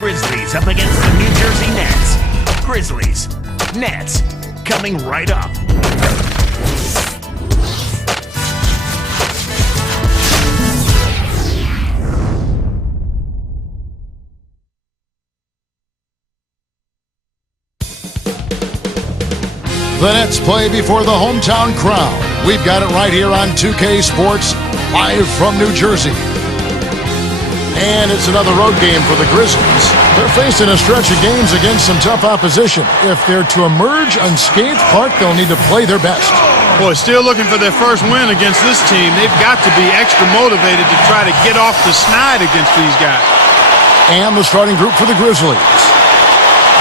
Grizzlies up against the New Jersey Nets. Grizzlies, Nets, coming right up. The Nets play before the hometown crowd. We've got it right here on 2K Sports, live from New Jersey. And it's another road game for the Grizzlies. They're facing a stretch of games against some tough opposition. If they're to emerge unscathed, Clark, they'll need to play their best. Boy, still looking for their first win against this team. They've got to be extra motivated to try to get off the snide against these guys. And the starting group for the Grizzlies.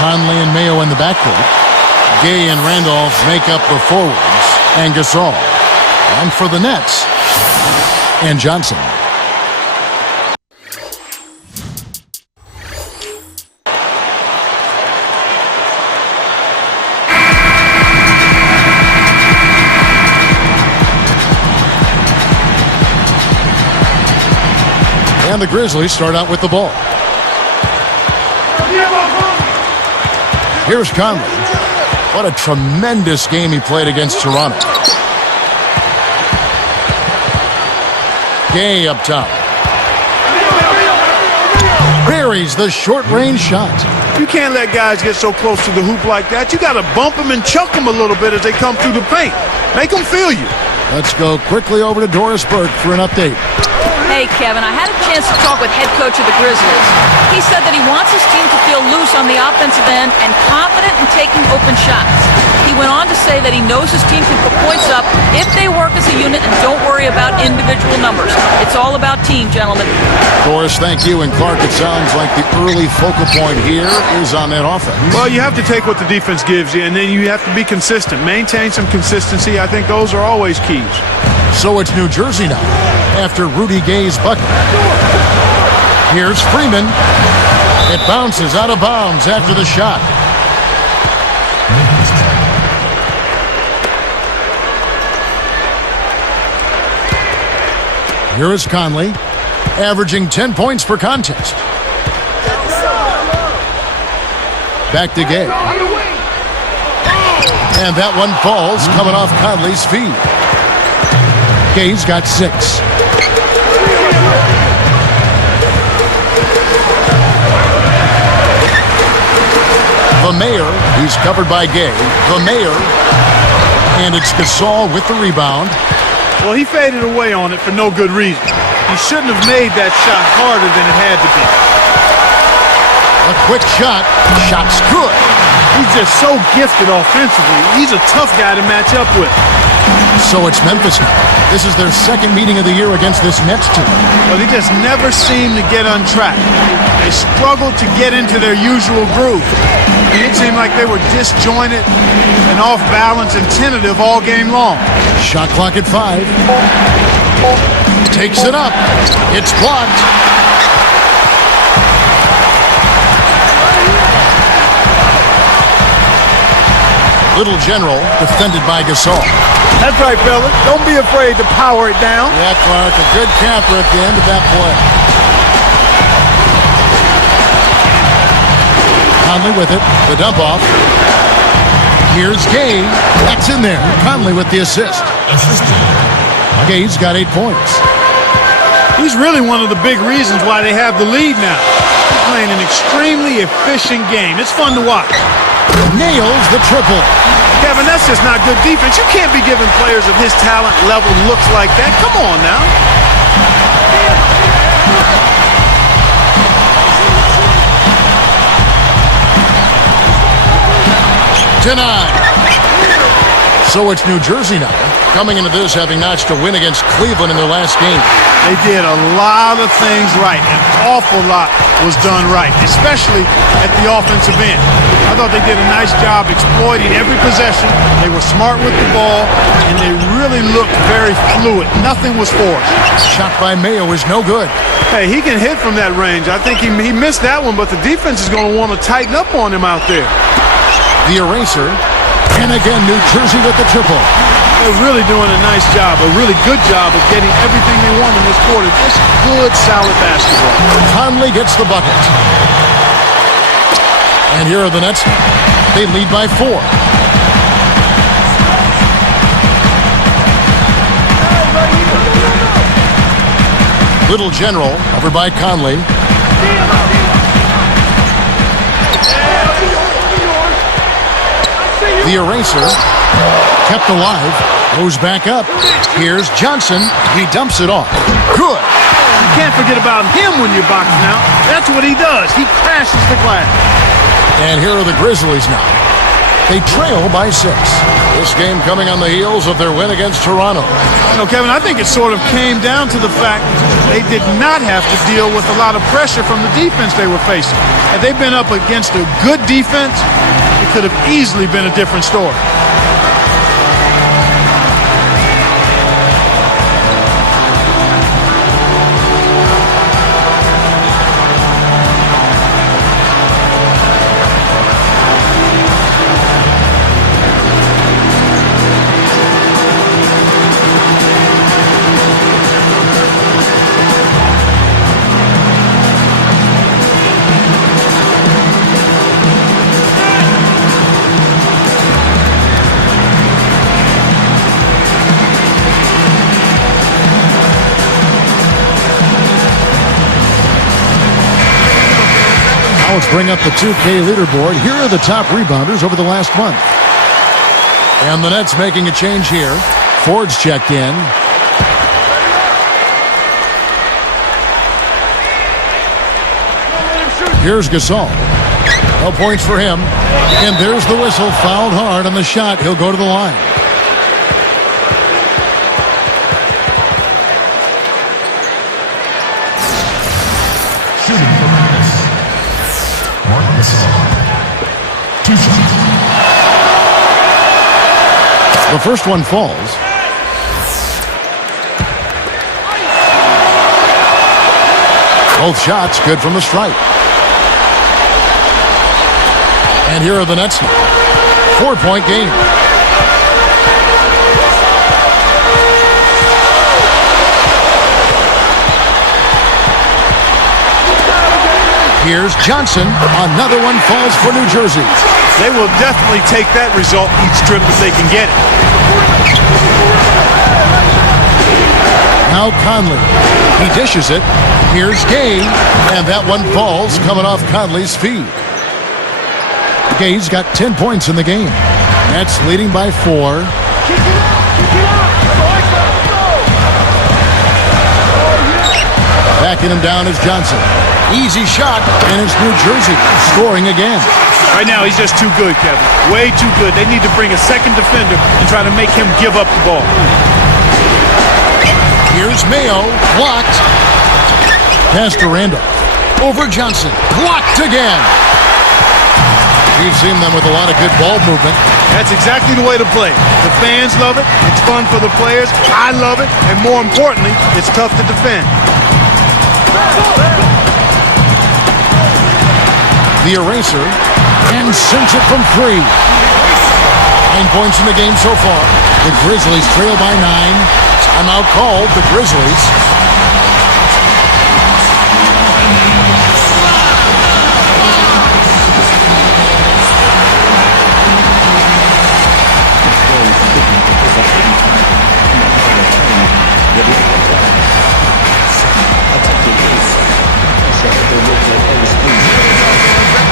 Conley and Mayo in the backcourt. Gay and Randolph make up the forwards. And Gasol. And for the Nets, and Johnson. And the Grizzlies start out with the ball. Here's Conley. What a tremendous game he played against Toronto. Gay up top. Buries the short-range shot. You can't let guys get so close to the hoop like that. You got to bump them and chuck them a little bit as they come through the paint. Make them feel you. Let's go quickly over to Doris Burke for an update. Hey, Kevin, I had a chance to talk with head coach of the Grizzlies. He said that he wants his team to feel loose on the offensive end and confident in taking open shots. He went on to say that he knows his team can put points up if they work as a unit and don't worry about individual numbers. It's all about team, gentlemen. Doris, thank you. And Clark, it sounds like the early focal point here is on that offense. Well, you have to take what the defense gives you, and then you have to be consistent. Maintain some consistency. I think those are always keys. So it's New Jersey now, after Rudy Gay's bucket. Here's Freeman. It bounces out of bounds after the shot. Here is Conley, averaging 10 points per contest. Back to Gay. And that one falls, coming off Conley's feet. Gay's got 6. The Mayor, he's covered by Gay. The Mayor, and it's Gasol with the rebound. Well, he faded away on it for no good reason. He shouldn't have made that shot harder than it had to be. A quick shot. Shot's good. He's just so gifted offensively. He's a tough guy to match up with. So it's Memphis now. This is their second meeting of the year against this Nets team. Well, they just never seem to get on track. They struggle to get into their usual groove. It seemed like they were disjointed and off balance and tentative all game long. Shot clock at 5. Takes it up. It's blocked. Little General defended by Gasol. That's right, fella. Don't be afraid to power it down. Yeah, Clark, a good camper at the end of that play. Conley with it, the dump off. Here's Gay. That's in there. Conley with the assist. Gay's got 8 points. He's really one of the big reasons why they have the lead now. He's playing an extremely efficient game. It's fun to watch. Nails the triple. Kevin, that's just not good defense. You can't be giving players of his talent level looks like that. Come on now. Denied. So it's New Jersey now, coming into this having notched a win against Cleveland in their last game. They did a lot of things right. An awful lot was done right, especially at the offensive end. I thought they did a nice job exploiting every possession. They were smart with the ball, and they really looked very fluid. Nothing was forced. Shot by Mayo is no good. Hey, he can hit from that range. I think he missed that one, but the defense is going to want to tighten up on him out there. The eraser. And again, New Jersey with the triple. They're really doing a nice job, a really good job of getting everything they want. want in this quarter. Just good, solid basketball. Conley gets the bucket. And here are the Nets. They lead by 4. Little General over by Conley. The eraser kept alive. Goes back up. Here's Johnson. He dumps it off. Good. You can't forget about him when you're boxing out. That's what he does. He crashes the glass. And here are the Grizzlies now. They trail by 6. This game coming on the heels of their win against Toronto. You know, Kevin, I think it sort of came down to the fact they did not have to deal with a lot of pressure from the defense they were facing. Had they been up against a good defense, it could have easily been a different story. Let's bring up the 2K leaderboard. Here are the top rebounders over the last month. And the Nets making a change here. Ford's checked in. Here's Gasol. No points for him. And there's the whistle. Fouled hard on the shot. He'll go to the line. The first one falls. Both shots good from the stripe. And here are the Nets. 4-point game. Here's Johnson. Another one falls for New Jersey. They will definitely take that result each trip if they can get it. Now Conley. He dishes it. Here's Gay. And that one falls coming off Conley's feet. Gay's got 10 points in the game. Nets leading by 4. Backing him down is Johnson. Easy shot, and it's New Jersey scoring again. Right now, he's just too good, Kevin. Way too good. They need to bring a second defender and try to make him give up the ball. Here's Mayo, blocked. Pass to Randolph. Over Johnson, blocked again. We've seen them with a lot of good ball movement. That's exactly the way to play. The fans love it. It's fun for the players. I love it. And more importantly, it's tough to defend. The eraser, and sends it from 3. 9 points in the game so far. The Grizzlies trail by 9. Timeout called. The Grizzlies.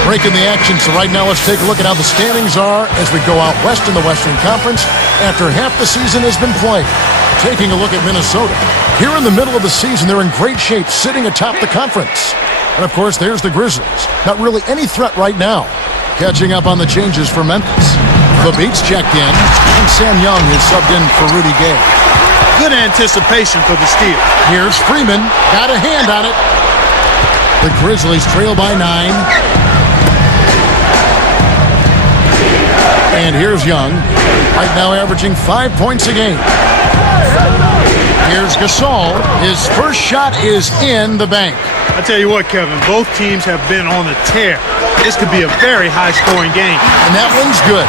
Breaking the action, so right now let's take a look at how the standings are as we go out west in the Western Conference after half the season has been played. Taking a look at Minnesota. Here in the middle of the season, they're in great shape, sitting atop the conference. And of course, there's the Grizzlies. Not really any threat right now. Catching up on the changes for Memphis. The Beats checked in, and Sam Young is subbed in for Rudy Gay. Good anticipation for the steal. Here's Freeman, got a hand on it. The Grizzlies trail by 9. And here's Young, right now averaging 5 points a game. Here's Gasol. His first shot is in the bank. I tell you what, Kevin, both teams have been on a tear. This could be a very high-scoring game. And that one's good.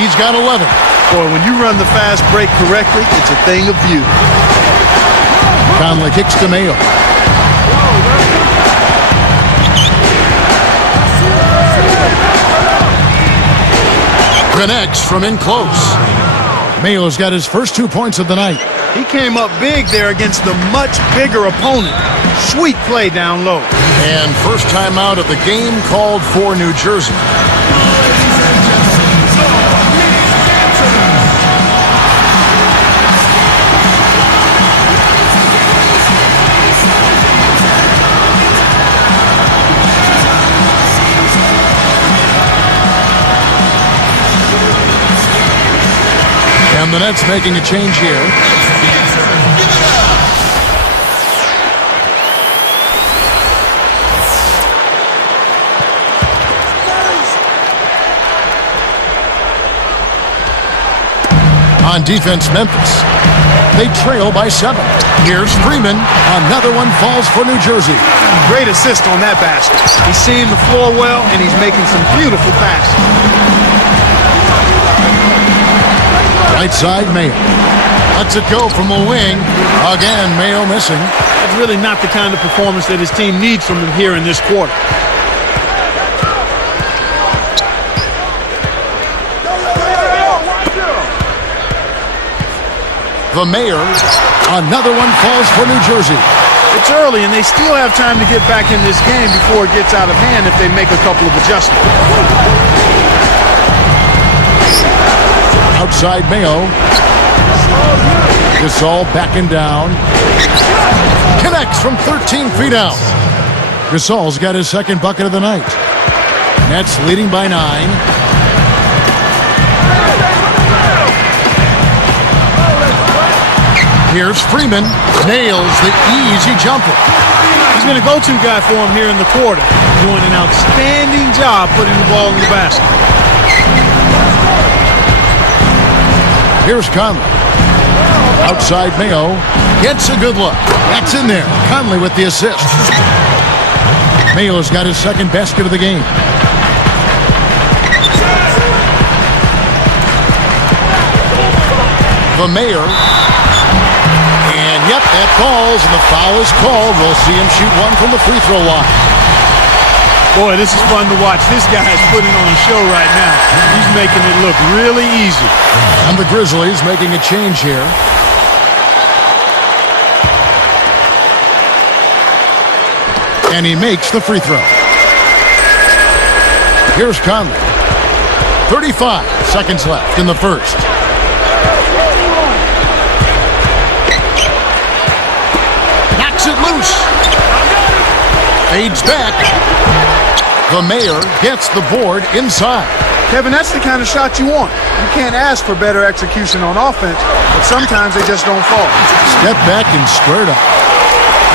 He's got 11. Boy, when you run the fast break correctly, it's a thing of beauty. Conley kicks to Mayo. Connects from in close. Mayo's got his first 2 points of the night. He came up big there against the much bigger opponent. Sweet play down low. And first timeout of the game called for New Jersey. And the Nets making a change here. On defense, Memphis. They trail by 7. Here's Freeman. Another one falls for New Jersey. Great assist on that basket. He's seeing the floor well, and he's making some beautiful passes. Right side, Mayo. Lets it go from a wing. Again, Mayo missing. That's really not the kind of performance that his team needs from him here in this quarter. The Mayor. Another one falls for New Jersey. It's early, and they still have time to get back in this game before it gets out of hand if they make a couple of adjustments. Outside Mayo. Gasol backing down. Connects from 13 feet out. Gasol's got his second bucket of the night. Nets leading by 9. Here's Freeman. Nails the easy jumper. He's been a go-to guy for him here in the quarter, doing an outstanding job putting the ball in the basket. Here's Conley. Outside Mayo. Gets a good look. That's in there. Conley with the assist. Mayo's got his second basket of the game. The Mayor. And yep, that falls, and the foul is called. We'll see him shoot one from the free throw line. Boy, this is fun to watch. This guy is putting on a show right now. He's making it look really easy. And the Grizzlies making a change here. And he makes the free throw. Here's Conley. 35 seconds left in the first. Knocks it loose. Fades back. The Mayor gets the board inside. Kevin, that's the kind of shot you want. You can't ask for better execution on offense, but sometimes they just don't fall. Step back and squared up.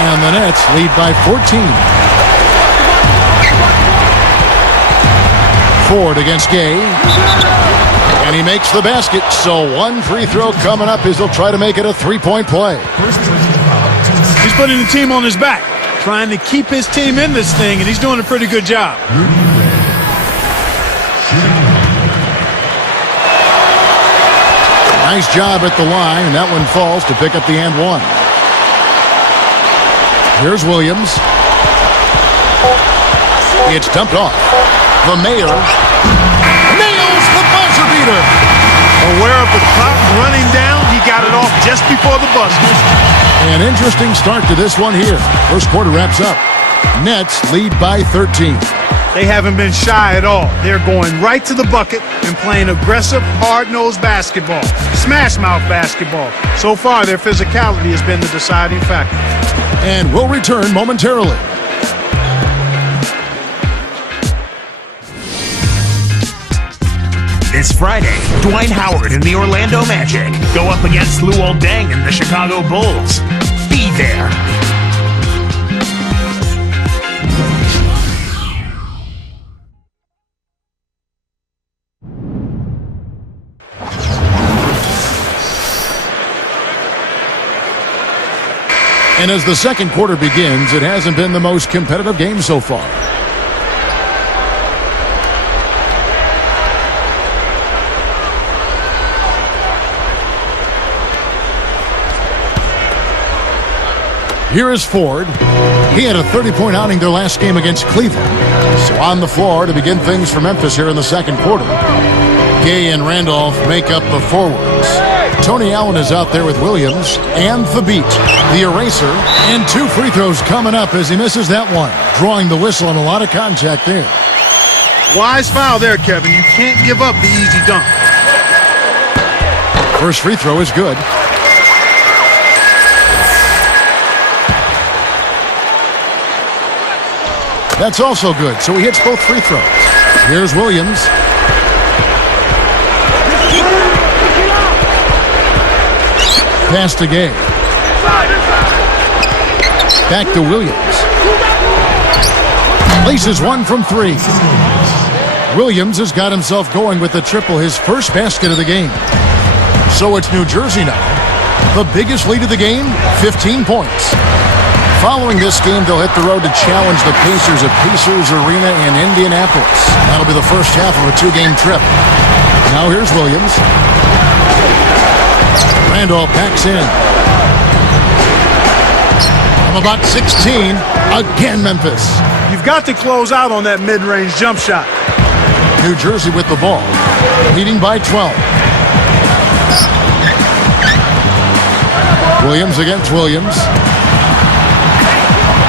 And the Nets lead by 14. Ford against Gay. And he makes the basket. So one free throw coming up as he'll try to make it a three-point play. He's putting the team on his back, trying to keep his team in this thing, and he's doing a pretty good job. Nice job at the line, and that one falls to pick up the and one. Here's Williams. It's dumped off. The Mayor nails the buzzer beater. Aware of the clock running down, he got it off just before the buzzer. An interesting start to this one here. First quarter wraps up. Nets lead by 13. They haven't been shy at all. They're going right to the bucket and playing aggressive, hard-nosed basketball. Smash-mouth basketball. So far, their physicality has been the deciding factor. And we'll return momentarily. This Friday, Dwight Howard and the Orlando Magic go up against Luol Deng and the Chicago Bulls. Be there. And as the second quarter begins, it hasn't been the most competitive game so far. Here is Ford. He had a 30-point outing their last game against Cleveland. So on the floor to begin things for Memphis here in the second quarter. Gay and Randolph make up the forwards. Tony Allen is out there with Williams and the beat, the eraser, and 2 free throws coming up as he misses that one, drawing the whistle and a lot of contact there. Wise foul there, Kevin. You can't give up the easy dunk. First free throw is good. That's also good, so he hits both free throws. Here's Williams. Pass to Gay. Back to Williams. Laces one from 3. Williams has got himself going with the triple, his first basket of the game. So it's New Jersey now. The biggest lead of the game, 15 points. Following this game, they'll hit the road to challenge the Pacers at Pacers Arena in Indianapolis. That'll be the first half of a 2-game trip. Now here's Williams. Randolph backs in. From about 16, again Memphis. You've got to close out on that mid-range jump shot. New Jersey with the ball, leading by 12. Williams against Williams.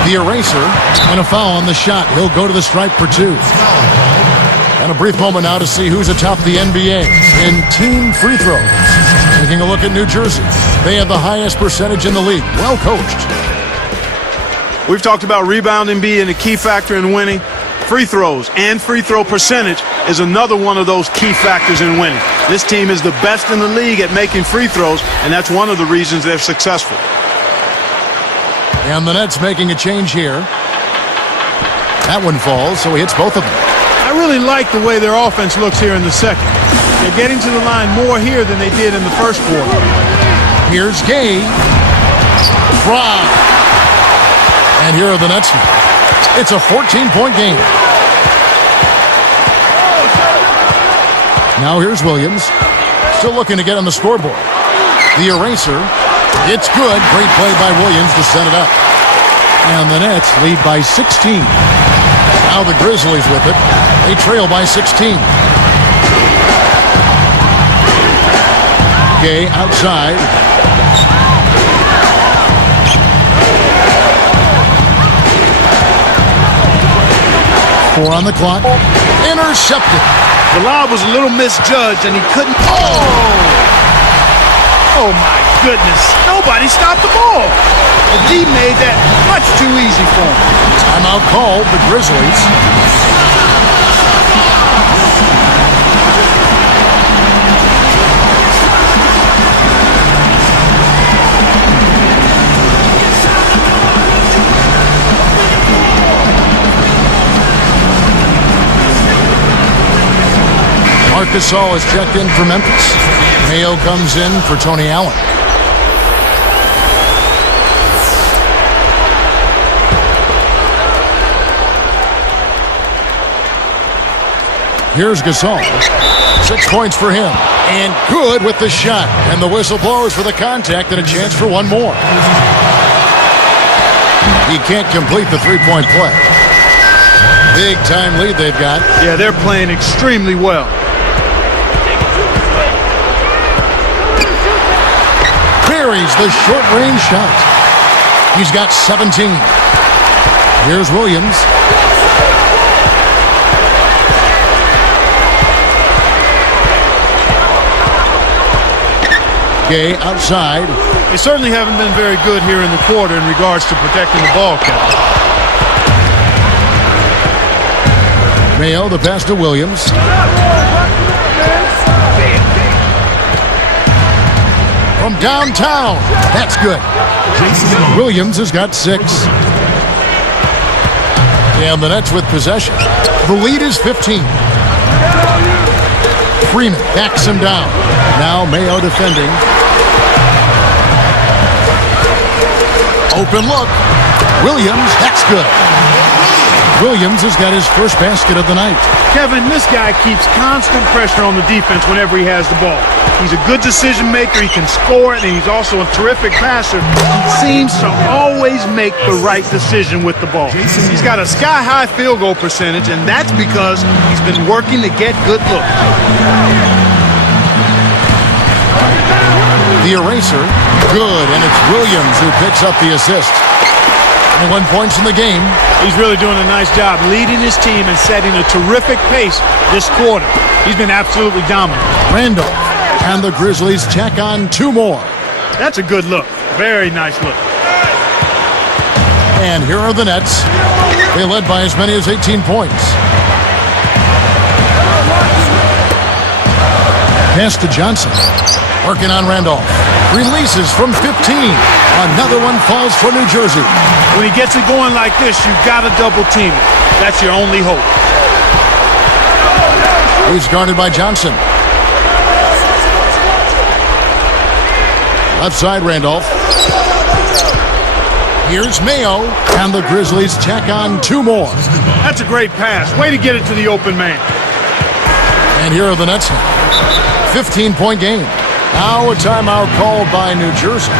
The eraser and a foul on the shot. He'll go to the stripe for 2. And a brief moment now to see who's atop the NBA in team free throws. Taking a look at New Jersey. They have the highest percentage in the league. Well coached. We've talked about rebounding being a key factor in winning. Free throws and free throw percentage is another one of those key factors in winning. This team is the best in the league at making free throws, and that's one of the reasons they're successful. And the Nets making a change here. That one falls, so he hits both of them. I really like the way their offense looks here in the second. They're getting to the line more here than they did in the first quarter. Here's Gay. Fry. And here are the Nets now. It's a 14-point game. Now here's Williams. Still looking to get on the scoreboard. The eraser. It's good. Great play by Williams to set it up. And the Nets lead by 16. Now the Grizzlies with it. They trail by 16. Gay outside. Four on the clock. Intercepted. The lob was a little misjudged, and he couldn't. Oh my goodness. Nobody stopped the ball. The D made that much too easy for him. Timeout called the Grizzlies. Marc Gasol is checked in for Memphis. Mayo comes in for Tony Allen. Here's Gasol. 6 points for him. And good with the shot. And the whistle blows for the contact and a chance for one more. He can't complete the three-point play. Big time lead they've got. Yeah, they're playing extremely well. Buries the short-range shot. He's got 17. Here's Williams. Gay outside. They certainly haven't been very good here in the quarter in regards to protecting the ball, Kevin. Mayo, the pass to Williams. From downtown. That's good. Williams has got 6. And the Nets with possession. The lead is 15. Freeman backs him down. Now Mayo defending. Open look. Williams, that's good. Williams has got his first basket of the night. Kevin, this guy keeps constant pressure on the defense whenever he has the ball. He's a good decision maker. He can score it, and he's also a terrific passer. He seems to always make the right decision with the ball. He's got a sky-high field goal percentage, and that's because he's been working to get good looks. The eraser, good, and it's Williams who picks up the assist. 21 points in the game. He's really doing a nice job leading his team and setting a terrific pace this quarter. He's been absolutely dominant. Randolph and the Grizzlies check on 2 more. That's a good look. Very nice look. And here are the Nets. They led by as many as 18 points. Pass to Johnson. Working on Randolph. Releases from 15. Another one falls for New Jersey. When he gets it going like this, you've got to double team it. That's your only hope. He's guarded by Johnson. Left side, Randolph. Here's Mayo, and the Grizzlies check on 2 more. That's a great pass. Way to get it to the open man. And here are the Nets now. 15-point game. Now a timeout called by New Jersey.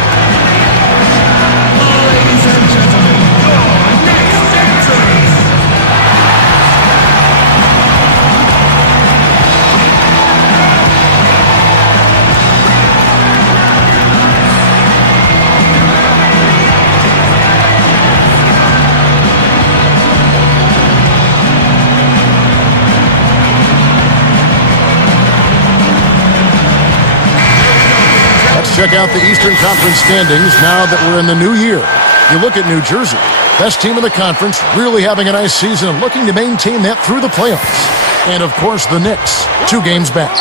Check out the Eastern Conference standings now that we're in the new year. You look at New Jersey, best team in the conference, really having a nice season and looking to maintain that through the playoffs. And, of course, the Knicks, 2 games back.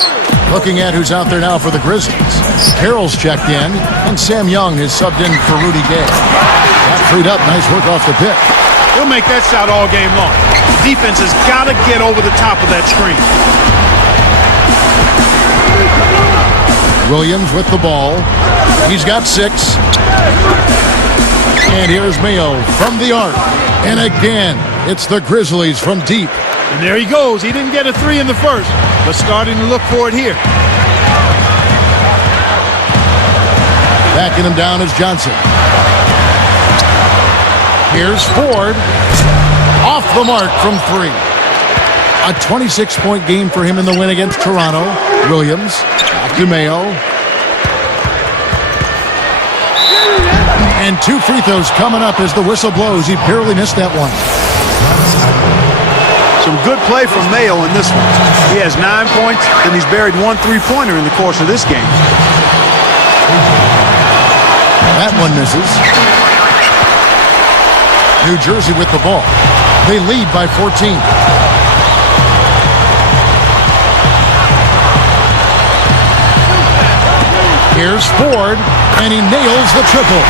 Looking at who's out there now for the Grizzlies. Carroll's checked in, and Sam Young is subbed in for Rudy Gay. That freed up. Nice work off the pick. He'll make that shot all game long. Defense has got to get over the top of that screen. Williams with the ball. He's got 6. And here's Mayo from the arc. And again, it's the Grizzlies from deep. And there he goes. He didn't get a 3 in the first, but starting to look for it here. Backing him down is Johnson. Here's Ford. Off the mark from 3. A 26-point game for him in the win against Toronto. Williams. Back to Mayo. And 2 free throws coming up as the whistle blows. He barely missed that one. Some good play from Mayo in this one. He has 9 points, and he's buried 1 3-pointer in the course of this game. That one misses. New Jersey with the ball. They lead by 14. Here's Ford, and he nails the triple.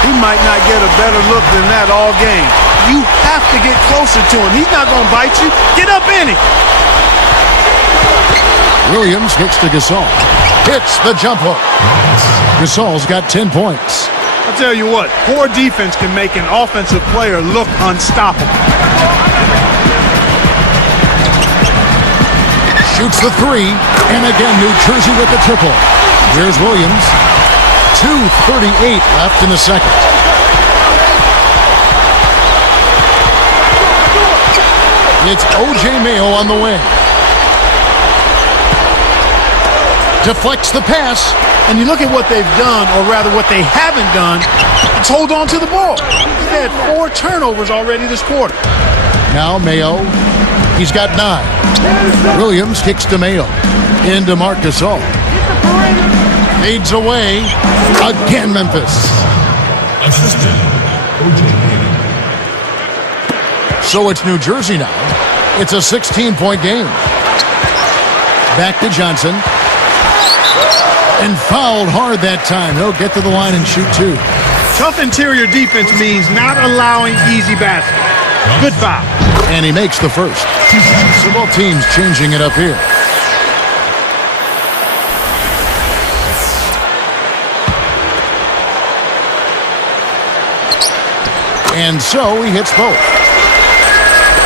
He might not get a better look than that all game. You have to get closer to him. He's not going to bite you. Get up in it. Williams kicks to Gasol. Hits the jump hook. Gasol's got 10 points. I'll tell you what, poor defense can make an offensive player look unstoppable. Shoots the 3, and again New Jersey with the triple. Here's Williams. 2:38 left in the second. It's O.J. Mayo on the wing. Deflects the pass. And you look at what they've done, or rather what they haven't done, it's hold on to the ball. They've had 4 turnovers already this quarter. Now Mayo. He's got 9. Williams kicks to Mayo. Into Marc Gasol. Fades away. Again, Memphis. Assistant, O.J. So it's New Jersey now. It's a 16-point game. Back to Johnson. And fouled hard that time. He'll get to the line and shoot 2. Tough interior defense means not allowing easy baskets. Good foul. And he makes the first. So both teams changing it up here. And so he hits both.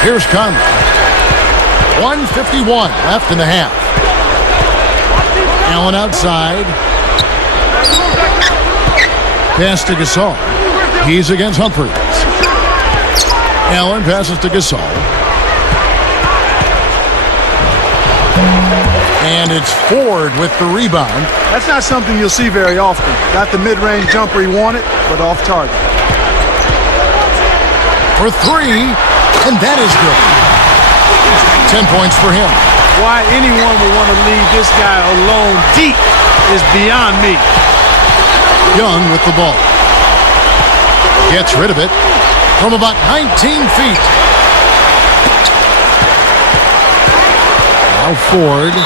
Here's Conley. 1:51 left in the half. Allen outside. Pass to Gasol. He's against Humphries. Allen passes to Gasol. And it's Ford with the rebound. That's not something you'll see very often. Got the mid-range jumper he wanted, but off target. For three, and that is good. 10 points for him. Why anyone would want to leave this guy alone deep is beyond me. Young with the ball. Gets rid of it from about 19 feet. Now Ford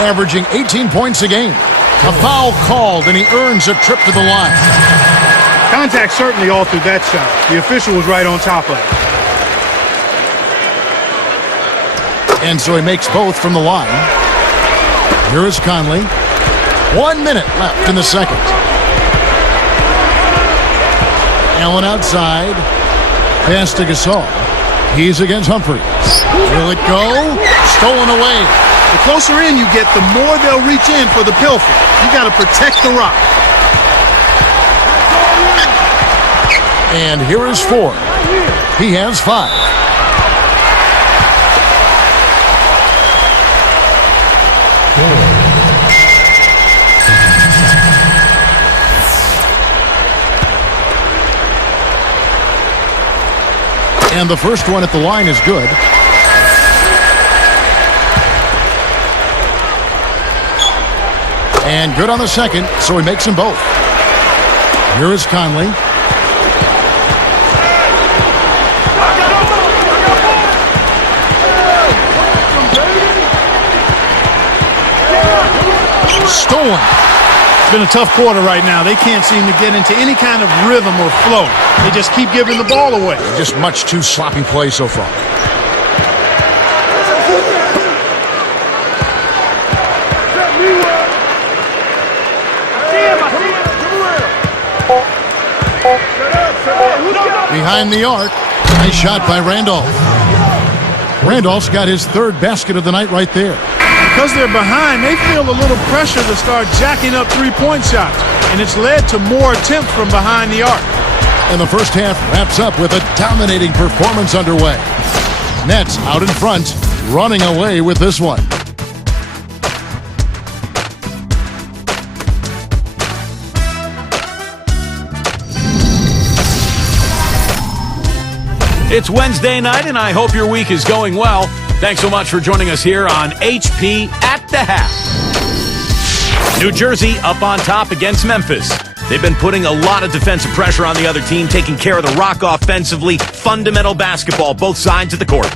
averaging 18 points a game. A foul called, and he earns a trip to the line. Contact certainly altered that shot. The official was right on top of it. And so he makes both from the line. Here is Conley. 1 minute left in the second. Allen outside. Pass to Gasol. He's against Humphries. Will it go? Stolen away. The closer in you get, the more they'll reach in for the pilfer. You got to protect the rock. And here is Ford. He has 5. And the first one at the line is good. And good on the second, so he makes them both. Here is Conley. Stolen. It's been a tough quarter right now. They can't seem to get into any kind of rhythm or flow. They just keep giving the ball away. Just much too sloppy play so far. Behind the arc. Nice shot by Randolph. Randolph's got his 3rd basket of the night right there. Because they're behind, they feel a little pressure to start jacking up three-point shots, and it's led to more attempts from behind the arc. And the first half wraps up with a dominating performance underway. Nets out in front, running away with this one. It's Wednesday night, and I hope your week is going well. Thanks so much for joining us here on HP at the Half. New Jersey up on top against Memphis. They've been putting a lot of defensive pressure on the other team, taking care of the rock offensively. Fundamental basketball, both sides of the court.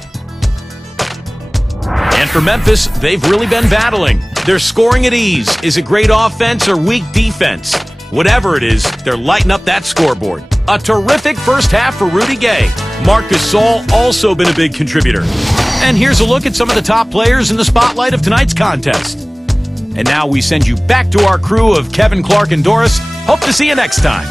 And for Memphis, they've really been battling. They're scoring at ease. Is it great offense or weak defense? Whatever it is, they're lighting up that scoreboard. A terrific first half for Rudy Gay. Marc Gasol also been a big contributor. And here's a look at some of the top players in the spotlight of tonight's contest. And now we send you back to our crew of Kevin, Clark, and Doris. Hope to see you next time.